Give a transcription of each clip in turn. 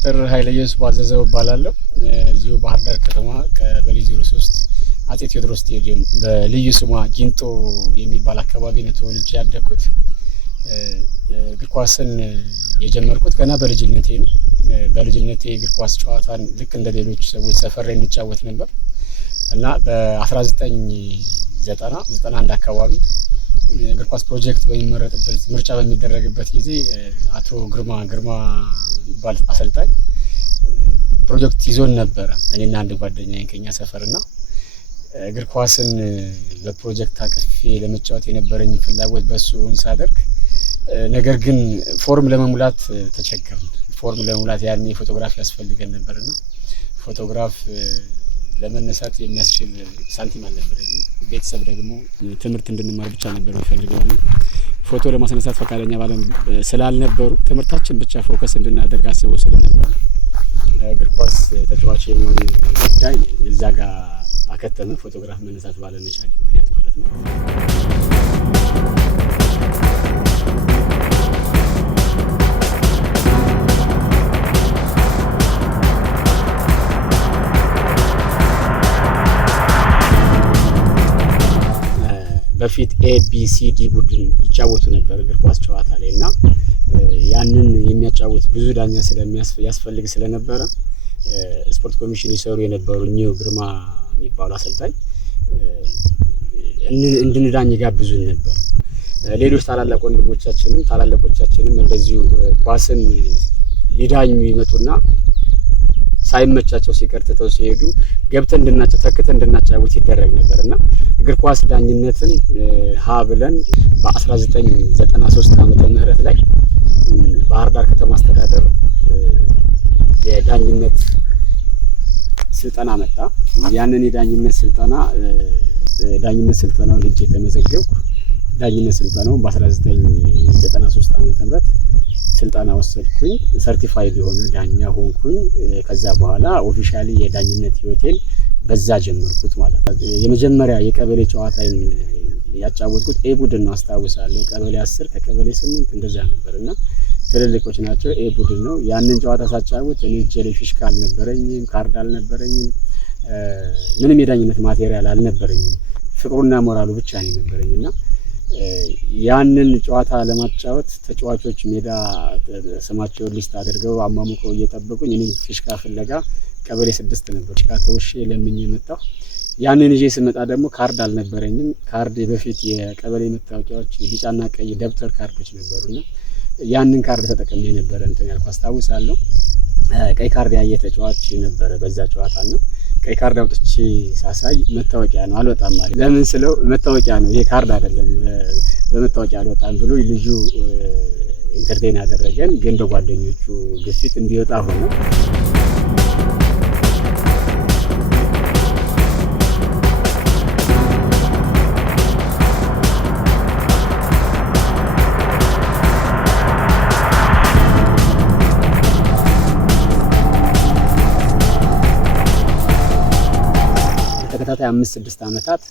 ዶክተር ኃይለ ኢየሱስ ባዘዘው እባላለሁ። እዚሁ ባህር ዳር ከተማ ቀበሌ 03 አጼ ቴዎድሮስ ስቴዲየም በልዩ ስሟ ጊንጦ የሚባል አካባቢ ነው ተወልጄ ያደግኩት። እግር ኳስን የጀመርኩት ገና በልጅነቴ ነው። በልጅነቴ እግር ኳስ ጨዋታን ልክ እንደ ሌሎች ሰዎች ሰፈር ላይ እንጫወት ነበር እና በ1991 አካባቢ እግር ኳስ ፕሮጀክት በሚመረጥበት ምርጫ በሚደረግበት ጊዜ አቶ ግርማ ይባል አሰልጣኝ ፕሮጀክት ይዞን ነበረ እኔና አንድ ጓደኛዬ ከኛ ሰፈርና እግር ኳስን በፕሮጀክት አቅፌ ለመጫወት የነበረኝ ፍላጎት በሱን ሳደርግ ነገር ግን ፎርም ለመሙላት ተቸገርን። ፎርም ለመሙላት ያኔ ፎቶግራፍ ያስፈልገን ነበርና ፎቶግራፍ ለመነሳት የሚያስችል ሳንቲም አልነበረኝም። ቤተሰብ ደግሞ ትምህርት እንድንማር ብቻ ነበር የሚፈልገው። ፎቶ ለማስነሳት ፈቃደኛ ስላልነበሩ ትምህርታችን ብቻ ፎከስ እንድናደርግ አስበው ስለነበረ እግር ኳስ ተጫዋች የመሆን ጉዳይ እዛ ጋር አከተመ። ፎቶግራፍ መነሳት ባለመቻሌ ምክንያት ማለት ነው። በፊት ኤቢሲዲ ቡድን ይጫወቱ ነበር እግር ኳስ ጨዋታ ላይ እና ያንን የሚያጫውት ብዙ ዳኛ ያስፈልግ ስለነበረ ስፖርት ኮሚሽን ይሰሩ የነበሩ ኒው ግርማ የሚባሉ አሰልጣኝ እንድንዳኝ ጋብዙን ነበር። ሌሎች ታላላቆቻችንም እንደዚሁ ኳስን ሊዳኙ ይመጡና ሳይመቻቸው ሲቀር ትተው ሲሄዱ ገብተን ተክተን እንድናጫውት ይደረግ ነበርና እግር ኳስ ዳኝነትን ሀ ብለን በ1993 ዓመተ ምህረት ላይ ባህር ዳር ከተማ አስተዳደር የዳኝነት ስልጠና መጣ። ያንን የዳኝነት ስልጠናውን ሄጄ ተመዘገብኩ። ዳኝነት ስልጠናውን በ1993 ዓመተ ምህረት ስልጠና ወሰድኩኝ። ሰርቲፋይድ የሆነ ዳኛ ሆንኩኝ። ከዛ በኋላ ኦፊሻሊ የዳኝነት ህይወቴን በዛ ጀመርኩት ማለት ነው። የመጀመሪያ የቀበሌ ጨዋታን ያጫወትኩት ኤ ቡድን ነው አስታውሳለሁ። ቀበሌ 10 ከቀበሌ 8 እንደዛ ነበርና ትልልቆች ናቸው። ኤ ቡድን ነው። ያንን ጨዋታ ሳጫወት እኔ እጄ ላይ ፊሽካ አልነበረኝም፣ ካርድ አልነበረኝም፣ ምንም የዳኝነት ማቴሪያል አልነበረኝም። ፍቅሩና ሞራሉ ብቻ ነው የነበረኝና ያንን ጨዋታ ለማጫወት ተጫዋቾች ሜዳ ስማቸውን ሊስት አድርገው አማሙቀው እየጠበቁኝ እኔ ፊሽካ ፍለጋ ቀበሌ 6 ነበር ፊሽካ ተውሼ ለምኜ መጣሁ። ያንን ይዤ ስመጣ ደግሞ ካርድ አልነበረኝም። ካርድ በፊት የቀበሌ መታወቂያዎች ቢጫና ቀይ ደብተር ካርዶች ነበሩና ያንን ካርድ ተጠቅሜ ነበር እንትን ያልኩ አስታውሳለሁ። ቀይ ካርድ ያየ ተጫዋች ነበረ በዛ ጨዋታና ቀይ ካርድ አውጥቼ ሳሳይ መታወቂያ ነው አልወጣም ማለት ለምን ስለው መታወቂያ ነው ይሄ ካርድ አይደለም በመታወቂያ አልወጣም ብሎ ልጁ ኢንተርቴን ያደረገን፣ ግን በጓደኞቹ ግፊት እንዲወጣ ሆነ። ተከታታይ 5-6 ዓመታት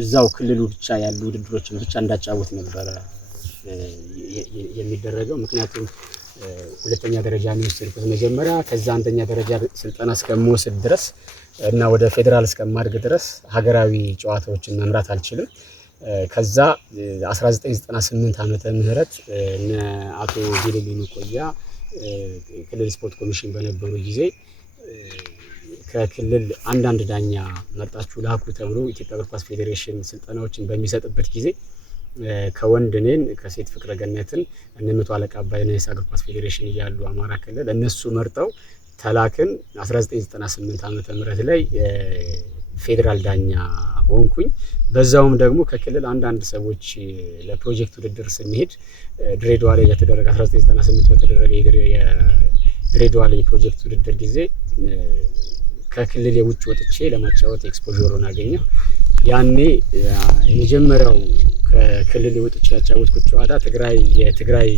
እዛው ክልሉ ብቻ ያሉ ውድድሮችን ብቻ እንዳጫወት ነበረ የሚደረገው። ምክንያቱም ሁለተኛ ደረጃ ነው የወሰድኩት መጀመሪያ። ከዛ አንደኛ ደረጃ ስልጠና እስከምወስድ ድረስ እና ወደ ፌዴራል እስከማድግ ድረስ ሀገራዊ ጨዋታዎችን መምራት አልችልም። ከዛ 1998 ዓመተ ምህረት አቶ ቢልሊ መቆያ ክልል ስፖርት ኮሚሽን በነበሩ ጊዜ ከክልል አንዳንድ ዳኛ መርጣችሁ ላኩ ተብሎ ኢትዮጵያ እግር ኳስ ፌዴሬሽን ስልጠናዎችን በሚሰጥበት ጊዜ ከወንድ እኔን ከሴት ፍቅረ ገነትን እነመቶ አለቃ አባይነህ እግር ኳስ ፌዴሬሽን እያሉ አማራ ክልል እነሱ መርጠው ተላክን። 1998 ዓመተ ምህረት ላይ ፌዴራል ዳኛ ሆንኩኝ። በዛውም ደግሞ ከክልል አንዳንድ ሰዎች ለፕሮጀክት ውድድር ስንሄድ ድሬዳዋ ላይ በተደረገ 1998 በተደረገ የድሬዳዋ ላይ ፕሮጀክት ውድድር ጊዜ ከክልል የውጭ ወጥቼ ለማጫወት ኤክስፖዠሩን አገኘሁ። ያኔ የመጀመሪያው ከክልል የወጥቼ ያጫወትኩት ጨዋታ የትግራይ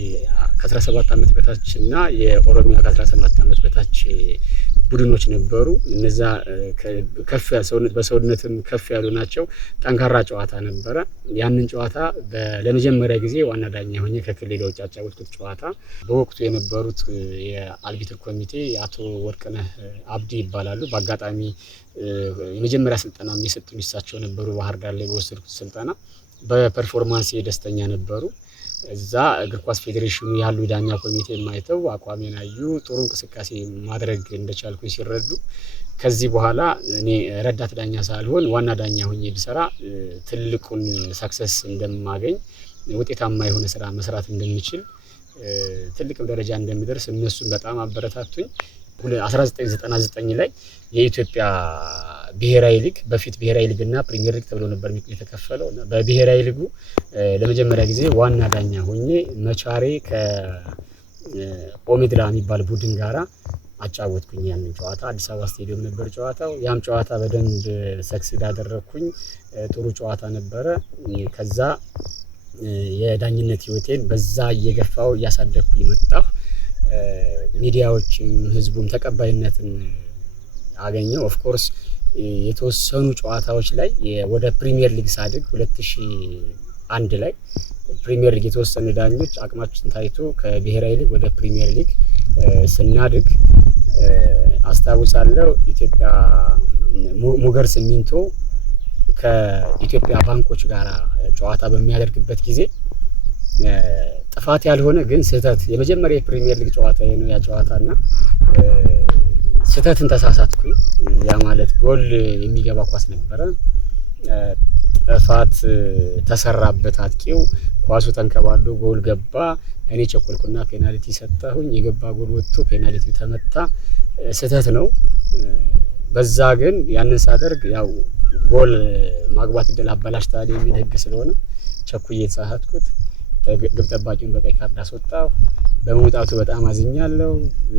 ከ17 ዓመት በታች እና የኦሮሚያ ከ17 ዓመት በታች ቡድኖች ነበሩ። እነዛ ከፍ በሰውነትም ከፍ ያሉ ናቸው። ጠንካራ ጨዋታ ነበረ። ያንን ጨዋታ ለመጀመሪያ ጊዜ ዋና ዳኛ ሆኜ ከክልል ውጭ ያጫወትኩት ጨዋታ በወቅቱ የነበሩት የአልቢትር ኮሚቴ አቶ ወርቅነህ አብዲ ይባላሉ። በአጋጣሚ የመጀመሪያ ስልጠና የሰጡኝ እሳቸው ነበሩ። ባህር ዳር ላይ በወሰድኩት ስልጠና በፐርፎርማንስ ደስተኛ ነበሩ። እዛ እግር ኳስ ፌዴሬሽኑ ያሉ ዳኛ ኮሚቴ የማይተው አቋሜን አዩ። ጥሩ እንቅስቃሴ ማድረግ እንደቻልኩኝ ሲረዱ ከዚህ በኋላ እኔ ረዳት ዳኛ ሳልሆን ዋና ዳኛ ሆኜ ብሰራ ትልቁን ሰክሰስ እንደማገኝ፣ ውጤታማ የሆነ ስራ መስራት እንደምችል፣ ትልቅም ደረጃ እንደሚደርስ እነሱን በጣም አበረታቱኝ። 1999 ላይ የኢትዮጵያ ብሔራዊ ሊግ በፊት ብሔራዊ ሊግ እና ፕሪሚየር ሊግ ተብሎ ነበር የተከፈለው። በብሔራዊ ሊጉ ለመጀመሪያ ጊዜ ዋና ዳኛ ሆኜ መቻሬ ከኦሜድላ የሚባል ቡድን ጋራ አጫወትኩኝ። ያንን ጨዋታ አዲስ አበባ ስቴዲየም ነበር ጨዋታው። ያም ጨዋታ በደንብ ሰክሲድ አደረኩኝ። ጥሩ ጨዋታ ነበረ። ከዛ የዳኝነት ህይወቴን በዛ እየገፋው እያሳደግኩኝ መጣሁ። ሚዲያዎችም ህዝቡም ተቀባይነትን አገኘው። ኦፍ ኮርስ የተወሰኑ ጨዋታዎች ላይ ወደ ፕሪሚየር ሊግ ሳድግ 2001 ላይ ፕሪሚየር ሊግ የተወሰኑ ዳኞች አቅማችን ታይቶ ከብሔራዊ ሊግ ወደ ፕሪሚየር ሊግ ስናድግ አስታውሳለሁ። ኢትዮጵያ ሙገር ሲሚንቶ ከኢትዮጵያ ባንኮች ጋር ጨዋታ በሚያደርግበት ጊዜ ጥፋት ያልሆነ ግን ስህተት የመጀመሪያ የፕሪሚየር ሊግ ጨዋታ ነው ያ ጨዋታና ስህተትን ተሳሳትኩኝ። ያ ማለት ጎል የሚገባ ኳስ ነበረ። ጥፋት ተሰራበት አጥቂው፣ ኳሱ ተንከባዶ ጎል ገባ። እኔ ቸኮልኩና ፔናልቲ ሰጠሁኝ። የገባ ጎል ወጥቶ ፔናልቲው ተመታ። ስህተት ነው። በዛ ግን ያንን ሳደርግ ያው ጎል ማግባት እድል አበላሽታል የሚል ህግ ስለሆነ ቸኩዬ የተሳሳትኩት ግብ ጠባቂውን በቀይ ካርድ አስወጣሁ። በመውጣቱ በጣም አዝኛለሁ።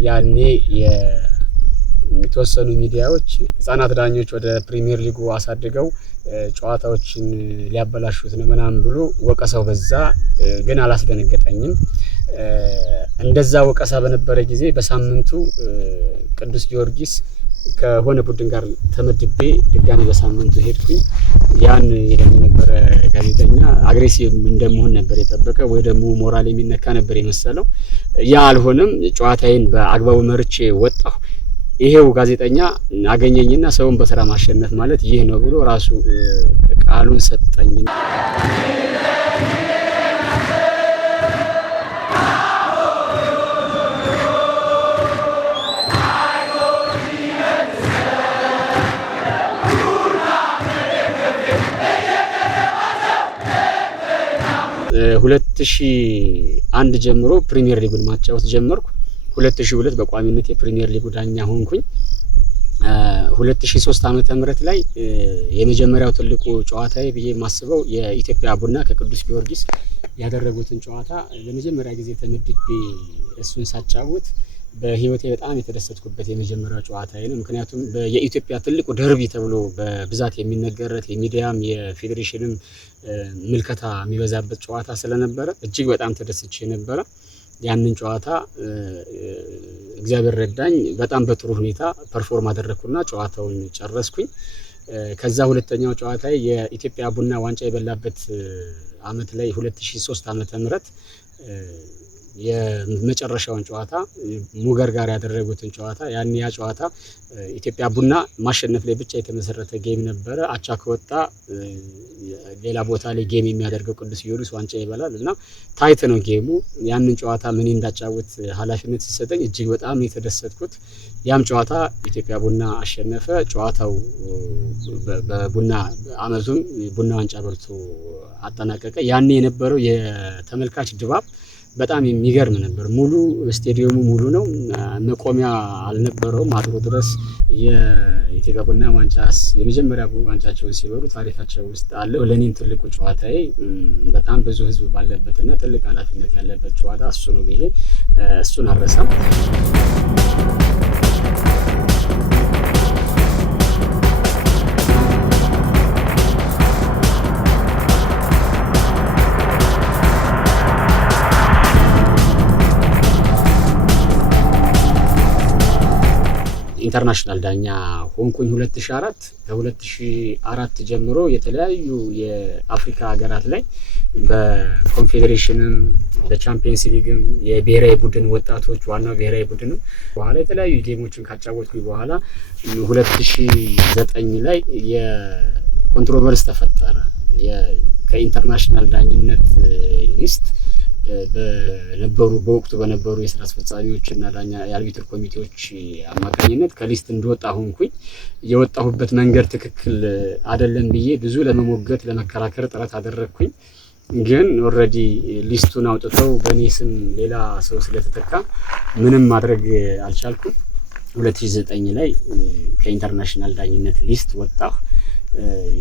ያኔ የተወሰኑ ሚዲያዎች ህጻናት ዳኞች ወደ ፕሪሚየር ሊጉ አሳድገው ጨዋታዎችን ሊያበላሹት ነው ምናምን ብሎ ወቀሰው በዛ። ግን አላስደነገጠኝም። እንደዛ ወቀሳ በነበረ ጊዜ በሳምንቱ ቅዱስ ጊዮርጊስ ከሆነ ቡድን ጋር ተመድቤ ድጋሚ በሳምንቱ ሄድኩኝ። ያን የደም የነበረ ጋዜጠኛ አግሬሲቭ እንደመሆን ነበር የጠበቀ ወይ ደግሞ ሞራል የሚነካ ነበር የመሰለው። ያ አልሆነም። ጨዋታዬን በአግባቡ መርጬ ወጣሁ። ይሄው ጋዜጠኛ አገኘኝና ሰውን በስራ ማሸነፍ ማለት ይህ ነው ብሎ ራሱ ቃሉን ሰጠኝ። ሁለት ሺህ አንድ ጀምሮ ፕሪሚየር ሊጉን ማጫወት ጀመርኩ። 2002 በቋሚነት የፕሪሚየር ሊጉ ዳኛ ሆንኩኝ። 2003 ዓመተ ምህረት ላይ የመጀመሪያው ትልቁ ጨዋታዬ ብዬ የማስበው የኢትዮጵያ ቡና ከቅዱስ ጊዮርጊስ ያደረጉትን ጨዋታ ለመጀመሪያ ጊዜ ተመድቤ እሱን ሳጫወት በህይወቴ በጣም የተደሰትኩበት የመጀመሪያው ጨዋታዬ ነው። ምክንያቱም የኢትዮጵያ ትልቁ ደርቢ ተብሎ በብዛት የሚነገረት የሚዲያም የፌዴሬሽንም ምልከታ የሚበዛበት ጨዋታ ስለነበረ እጅግ በጣም ተደስቼ ነበረ። ያንን ጨዋታ እግዚአብሔር ረዳኝ። በጣም በጥሩ ሁኔታ ፐርፎርም አደረኩና ጨዋታውን ጨረስኩኝ። ከዛ ሁለተኛው ጨዋታ የኢትዮጵያ ቡና ዋንጫ የበላበት አመት ላይ 2003 ዓመተ ምህረት የመጨረሻውን ጨዋታ ሙገር ጋር ያደረጉትን ጨዋታ ያ ጨዋታ ኢትዮጵያ ቡና ማሸነፍ ላይ ብቻ የተመሰረተ ጌም ነበረ። አቻ ከወጣ ሌላ ቦታ ላይ ጌም የሚያደርገው ቅዱስ ጊዮርጊስ ዋንጫ ይበላል እና ታይት ነው ጌሙ። ያንን ጨዋታ ምን እንዳጫወት ኃላፊነት ሲሰጠኝ እጅግ በጣም የተደሰትኩት። ያም ጨዋታ ኢትዮጵያ ቡና አሸነፈ። ጨዋታው በቡና አመቱን ቡና ዋንጫ በልቶ አጠናቀቀ። ያኔ የነበረው የተመልካች ድባብ በጣም የሚገርም ነበር። ሙሉ ስቴዲየሙ ሙሉ ነው። መቆሚያ አልነበረውም። አድሮ ድረስ የኢትዮጵያ ቡና ዋንጫስ የመጀመሪያ ዋንጫቸውን ሲበሉ ታሪካቸው ውስጥ አለው። ለኔም ትልቁ ጨዋታዬ በጣም ብዙ ህዝብ ባለበትና ትልቅ ኃላፊነት ያለበት ጨዋታ እሱ ነው ብዬ እሱን አልረሳም። ኢንተርናሽናል ዳኛ ሆንኩኝ 2004 ከ2004 ጀምሮ የተለያዩ የአፍሪካ ሀገራት ላይ በኮንፌዴሬሽንም በቻምፒየንስ ሊግም የብሔራዊ ቡድን ወጣቶች ዋናው ብሔራዊ ቡድንም በኋላ የተለያዩ ጌሞችን ካጫወትኩኝ በኋላ 2009 ላይ የኮንትሮቨርስ ተፈጠረ። ከኢንተርናሽናል ዳኝነት ሊስት በወቅቱ በነበሩ የስራ አስፈጻሚዎች እና ዳኛ የአርቢትር ኮሚቴዎች አማካኝነት ከሊስት እንደወጣ ሆንኩኝ። የወጣሁበት መንገድ ትክክል አይደለም ብዬ ብዙ ለመሞገት ለመከራከር ጥረት አደረግኩኝ። ግን ኦልሬዲ ሊስቱን አውጥተው በእኔ ስም ሌላ ሰው ስለተተካ ምንም ማድረግ አልቻልኩም። 2009 ላይ ከኢንተርናሽናል ዳኝነት ሊስት ወጣሁ።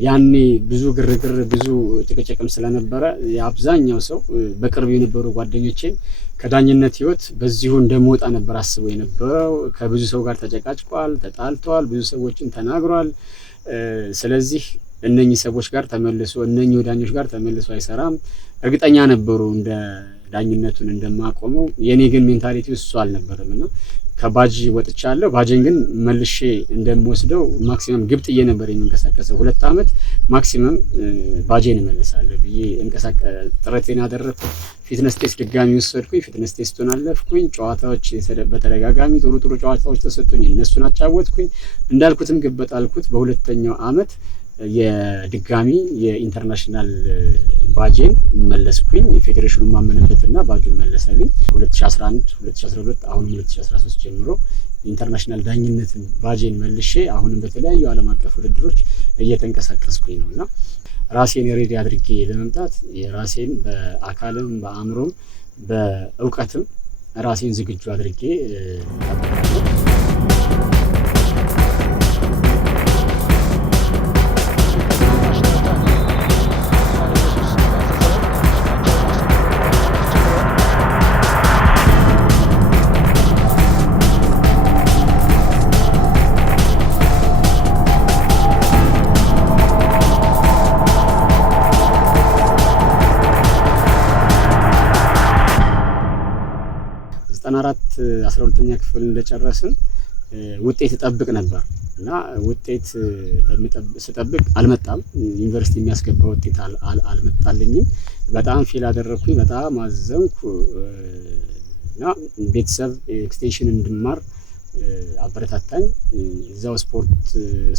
ያኔ ብዙ ግርግር ብዙ ጭቅጭቅም ስለነበረ የአብዛኛው ሰው በቅርብ የነበሩ ጓደኞቼን ከዳኝነት ህይወት በዚሁ እንደምወጣ ነበር አስበው የነበረው። ከብዙ ሰው ጋር ተጨቃጭቋል፣ ተጣልቷል፣ ብዙ ሰዎችን ተናግሯል። ስለዚህ እነኚህ ሰዎች ጋር ተመልሶ እነኚህ ዳኞች ጋር ተመልሶ አይሰራም። እርግጠኛ ነበሩ እንደ ዳኝነቱን እንደማቆመው። የኔ ግን ሜንታሊቲ እሱ አልነበረምና ከባጅ ወጥቻለሁ። ባጄን ግን መልሼ እንደምወስደው ማክሲመም ግብ ጥዬ ነበር የሚንቀሳቀሰው። 2 አመት ማክሲመም ባጄን እመልሳለሁ ብዬ ጥረቴን አደረኩኝ። ፊትነስ ቴስት ድጋሚ ወሰድኩኝ። ፊትነስ ቴስቱን አለፍኩኝ። ጨዋታዎች በተደጋጋሚ ጥሩ ጥሩ ጨዋታዎች ተሰጡኝ። እነሱን አጫወትኩኝ። እንዳልኩትም ግብ ጣልኩት። በሁለተኛው አመት የድጋሚ የኢንተርናሽናል ባጄን መለስኩኝ። የፌዴሬሽኑ ማመነበትና ባጁን መለሰልኝ። 2011 2012 አሁንም 2013 ጀምሮ ኢንተርናሽናል ዳኝነትን ባጄን መልሼ አሁንም በተለያዩ ዓለም አቀፍ ውድድሮች እየተንቀሳቀስኩኝ ነውና ራሴን ሬዲ አድርጌ ለመምጣት የራሴን በአካልም በአእምሮም በእውቀትም ራሴን ዝግጁ አድርጌ አራት 12ኛ ክፍል እንደጨረስን ውጤት እጠብቅ ነበር እና ውጤት ስጠብቅ አልመጣም። ዩኒቨርሲቲ የሚያስገባ ውጤት አልመጣልኝም። በጣም ፊል አደረኩኝ። በጣም አዘንኩ እና ቤተሰብ ኤክስቴንሽን እንድማር አበረታታኝ። እዛው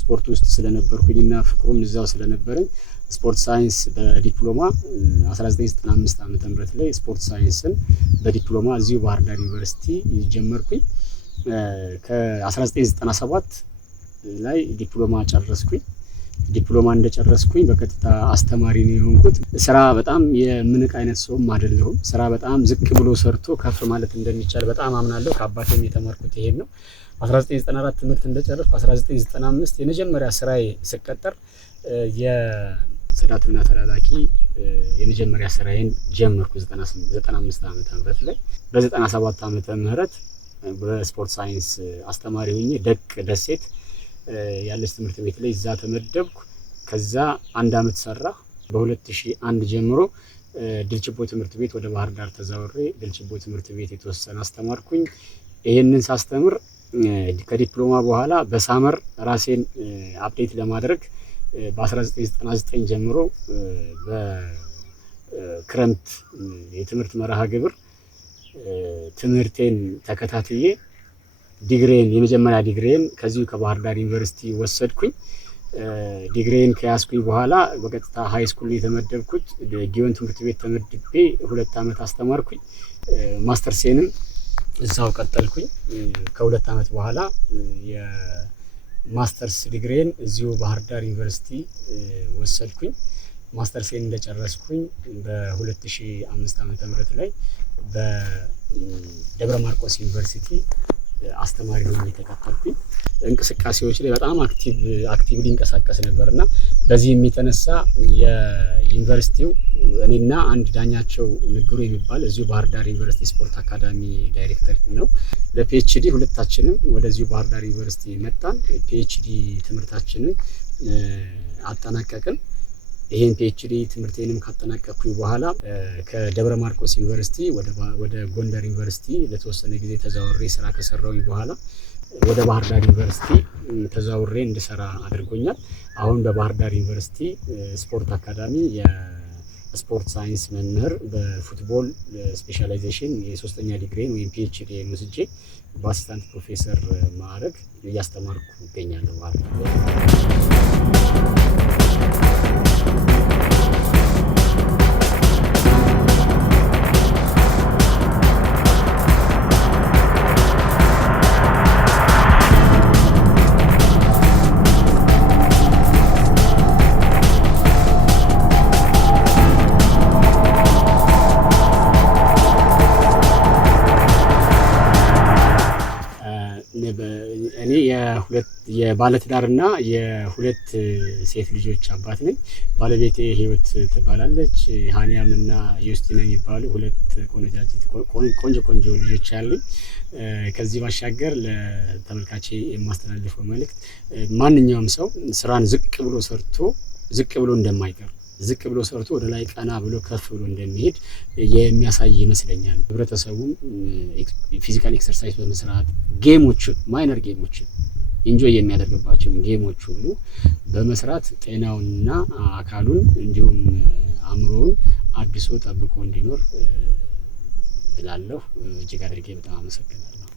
ስፖርት ውስጥ ስለነበርኩኝና ፍቅሩም እዛው ስለነበረኝ ስፖርት ሳይንስ በዲፕሎማ 1995 ዓመተ ምህረት ላይ ስፖርት ሳይንስን በዲፕሎማ እዚሁ ባህር ዳር ዩኒቨርሲቲ ጀመርኩኝ። ከ1997 ላይ ዲፕሎማ ጨረስኩኝ። ዲፕሎማ እንደጨረስኩኝ በቀጥታ አስተማሪ ነው የሆንኩት። ስራ በጣም የምንቅ አይነት ሰውም አይደለሁም። ስራ በጣም ዝቅ ብሎ ሰርቶ ከፍ ማለት እንደሚቻል በጣም አምናለሁ። ከአባቴም የተማርኩት ይሄን ነው። 1994 ትምህርት እንደጨረስኩ 1995 የመጀመሪያ ስራዬ ስቀጠር የጽዳትና ተላላኪ የመጀመሪያ ስራዬን ጀመርኩ 95 ዓመተ ምህረት ላይ። በ97 ዓመተ ምህረት በስፖርት ሳይንስ አስተማሪ ሆኜ ደሴት ያለች ትምህርት ቤት ላይ እዛ ተመደብኩ። ከዛ 1 አመት ሰራሁ። በ2001 ጀምሮ ድልችቦ ትምህርት ቤት ወደ ባህር ዳር ተዛውሬ ድልችቦ ትምህርት ቤት የተወሰነ አስተማርኩኝ። ይሄንን ሳስተምር ከዲፕሎማ በኋላ በሳመር ራሴን አፕዴት ለማድረግ በ1999 ጀምሮ በክረምት የትምህርት መርሃ ግብር ትምህርቴን ተከታትዬ የመጀመሪያ ዲግሪዬን ከዚሁ ከባህር ዳር ዩኒቨርሲቲ ወሰድኩኝ። ዲግሪዬን ከያዝኩኝ በኋላ በቀጥታ ሃይ ስኩል የተመደብኩት ጊዮን ትምህርት ቤት ተመድቤ 2 አመት አስተማርኩኝ። ማስተርሴንም እዛው ቀጠልኩኝ። ከ2 አመት በኋላ የማስተርስ ዲግሪዬን እዚሁ ባህር ዳር ዩኒቨርሲቲ ወሰድኩኝ። ማስተርሴን እንደጨረስኩኝ በ2005 ዓመተ ምህረት ላይ በደብረ ማርቆስ ዩኒቨርሲቲ አስተማሪ ሆኜ ተቀጠርኩኝ። እንቅስቃሴዎች ላይ በጣም አክቲቭሊ እንቀሳቀስ ነበርና በዚህም የተነሳ የዩኒቨርሲቲው እኔና አንድ ዳኛቸው ንግሩ የሚባል እዚሁ ባህር ዳር ዩኒቨርሲቲ ስፖርት አካዳሚ ዳይሬክተር ነው። ለፒኤችዲ ሁለታችንም ወደዚሁ ባህር ዳር ዩኒቨርሲቲ መጣን። ፒኤችዲ ትምህርታችንን አጠናቀቅን። ይሄን ፒኤችዲ ትምህርቴንም ካጠናቀቅኩኝ በኋላ ከደብረ ማርቆስ ዩኒቨርሲቲ ወደ ጎንደር ዩኒቨርሲቲ ለተወሰነ ጊዜ ተዛውሬ ስራ ከሰራሁኝ በኋላ ወደ ባህር ዳር ዩኒቨርሲቲ ተዛውሬ እንድሰራ አድርጎኛል። አሁን በባህር ዳር ዩኒቨርሲቲ ስፖርት አካዳሚ የስፖርት ሳይንስ መምህር በፉትቦል ስፔሻላይዜሽን የሶስተኛ ዲግሪን ወይም ፒኤችዲ ወስጄ በአሲስታንት ፕሮፌሰር ማዕረግ እያስተማርኩ እገኛለሁ ማለት ነው። እኔ የባለትዳርና የሁለት ሴት ልጆች አባት ነኝ። ባለቤቴ ህይወት ትባላለች። ሃኒያም እና ዩስቲና የሚባሉ ሁለት ቆንጆ ልጆች አሉኝ። ከዚህ ባሻገር ለተመልካቼ የማስተላልፈው መልእክት ማንኛውም ሰው ስራን ዝቅ ብሎ እንደማይቀር ዝቅ ብሎ ሰርቶ ወደ ላይ ቀና ብሎ ከፍ ብሎ እንደሚሄድ የሚያሳይ ይመስለኛል። ህብረተሰቡም ፊዚካል ኤክሰርሳይዝ በመስራት ማይነር ጌሞችን ኢንጆይ የሚያደርግባቸውን ጌሞች ሁሉ በመስራት ጤናውንና አካሉን እንዲሁም አእምሮውን አድሶ ጠብቆ እንዲኖር እላለሁ። እጅግ አድርጌ በጣም አመሰግናለሁ።